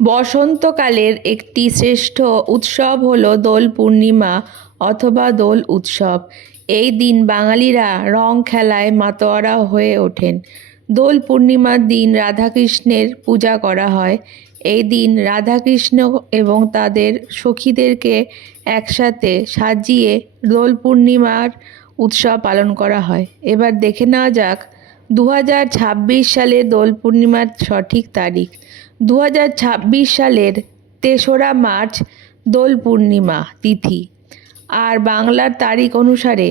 বসন্তকালের একটি শ্রেষ্ঠ উৎসব হলো দোল পূর্ণিমা অথবা দোল উৎসব। এই দিন বাঙালিরা রং খেলায় মাতোয়ারা হয়ে ওঠেন। দোল পূর্ণিমার দিন রাধাকৃষ্ণের পূজা করা হয়। এই দিন রাধাকৃষ্ণ এবং তাদের সখীদেরকে একসাথে সাজিয়ে দোল পূর্ণিমার উৎসব পালন করা হয়। এবার দেখে নেওয়া যাক 2026 সালে দোল পূর্ণিমার সঠিক তারিখ। 2026 সালের 3রা মার্চ দোল পূর্ণিমা তিথি। আর বাংলার তারিখ অনুসারে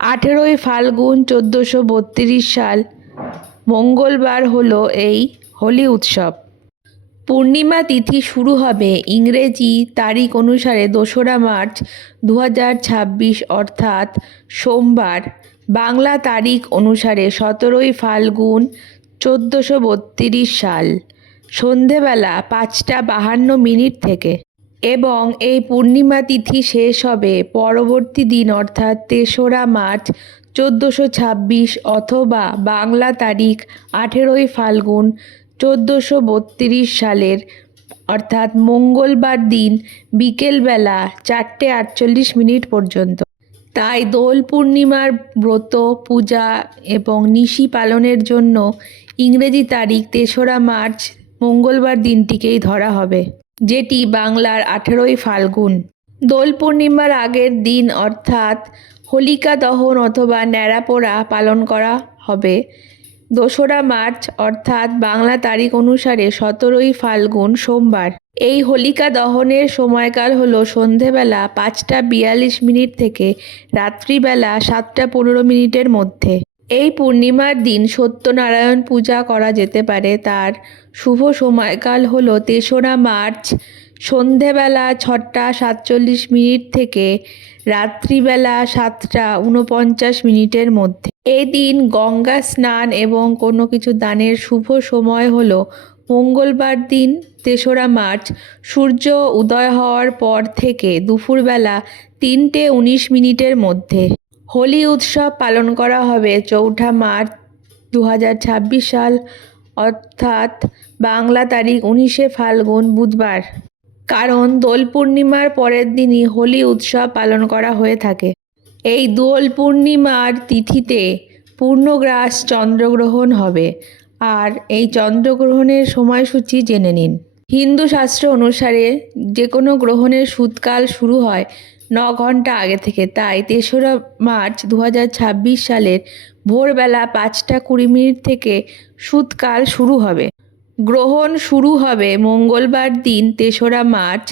18ই ফাল্গুন 1432 সাল মঙ্গলবার হলো এই হোলি উৎসব। পূর্ণিমা তিথি শুরু হবে ইংরেজি তারিখ অনুসারে 2রা মার্চ 2026 অর্থাৎ সোমবার। বাংলা তারিখ অনুসারে 17ই ফাল্গুন 1432 সাল সন্ধেবেলা 5:52 থেকে। এবং এই পূর্ণিমা তিথি শেষ হবে পরবর্তী দিন অর্থাৎ 3রা মার্চ 1426 অথবা বাংলা তারিখ 18ই ফাল্গুন 1432 সালের অর্থাৎ মঙ্গলবার দিন বিকেলবেলা 4:48 পর্যন্ত। তাই দোল পূর্ণিমার ব্রত পূজা এবং নিশি পালনের জন্য ইংরেজি তারিখ 3রা মার্চ মঙ্গলবার দিনটিকেই ধরা হবে, যেটি বাংলার 18ই ফাল্গুন। দোল পূর্ণিমার আগের দিন অর্থাৎ হোলিকা দহন অথবা ন্যাড়া পোড়া পালন করা হবে 2রা মার্চ অর্থাৎ বাংলা তারিখ অনুসারে 17ই ফাল্গুন সোমবার। এই হোলিকা দহনের সময়কাল হলো সন্ধেবেলা 5:42 থেকে রাত্রিবেলা 7:15 মধ্যে। এই পূর্ণিমার দিন সত্যনারায়ণ পূজা করা যেতে পারে। তার শুভ সময়কাল হলো 3রা মার্চ সন্ধেবেলা 6:47 থেকে রাত্রিবেলা 7:49 মধ্যে। এই দিন গঙ্গা স্নান এবং কোনো কিছু দানের শুভ সময় হলো মঙ্গলবার দিন 3রা মার্চ সূর্য উদয় হওয়ার পর থেকে দুপুরবেলা 3:19 মধ্যে। হোলি উৎসব পালন করা হবে 4ঠা মার্চ 2026 সাল অর্থাৎ বাংলা তারিখ 19শে ফাল্গুন বুধবার। কারণ দোল পূর্ণিমার পরের দিনই হোলি উৎসব পালন করা হয়ে থাকে। এই দোল পূর্ণিমার তিথিতে পূর্ণগ্রাস চন্দ্রগ্রহণ হবে। আর এই চন্দ্রগ্রহণের সময়সূচি জেনে নিন। হিন্দু শাস্ত্র অনুসারে যে কোনো গ্রহণের সুদকাল শুরু হয় 9 ঘন্টা আগে থেকে। তাই 3রা মার্চ 2026 সালের ভোরবেলা 5:20 থেকে সুদকাল শুরু হবে। গ্রহণ শুরু হবে মঙ্গলবার দিন 3রা মার্চ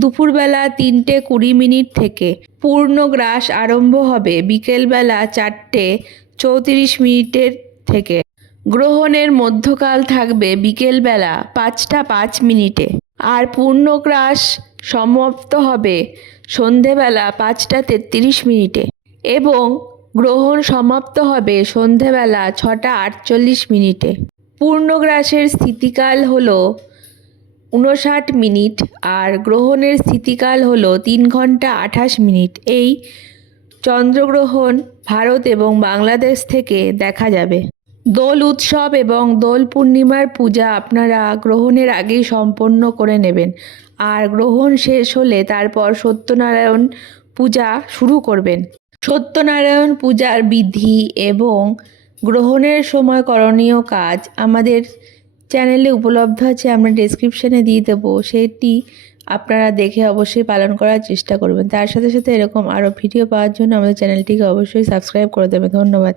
দুপুরবেলা 3:20 থেকে। পূর্ণগ্রাস আরম্ভ হবে বিকেলবেলা 4:34 থেকে। গ্রহণের মধ্যকাল থাকবে বিকেলবেলা 5:05 আর পূর্ণগ্রাস সমাপ্ত হবে সন্ধেবেলা 5:33 এবং গ্রহণ সমাপ্ত হবে সন্ধেবেলা 6:48। পূর্ণগ্রাসের স্থিতিকাল হলো 59 মিনিট আর গ্রহণের স্থিতিকাল হলো 3 ঘন্টা 28 মিনিট। এই চন্দ্রগ্রহণ ভারত এবং বাংলাদেশ থেকে দেখা যাবে। দোল উৎসব এবং দোল পূর্ণিমার পূজা আপনারা গ্রহণের আগেই সম্পন্ন করে নেবেন। আর গ্রহণ শেষ হলে তারপর সত্যনারায়ণ পূজা শুরু করবেন। সত্যনারায়ণ পূজার বিধি এবং গ্রহণের সময় করণীয় কাজ আমাদের চ্যানেলে উপলব্ধ আছে, আমরা ডেসক্রিপশানে দিয়ে দেবো। সেটি আপনারা দেখে অবশ্যই পালন করার চেষ্টা করবেন। তার সাথে সাথে এরকম আরও ভিডিও পাওয়ার জন্য আমাদের চ্যানেলটিকে অবশ্যই সাবস্ক্রাইব করে দেবেন। ধন্যবাদ।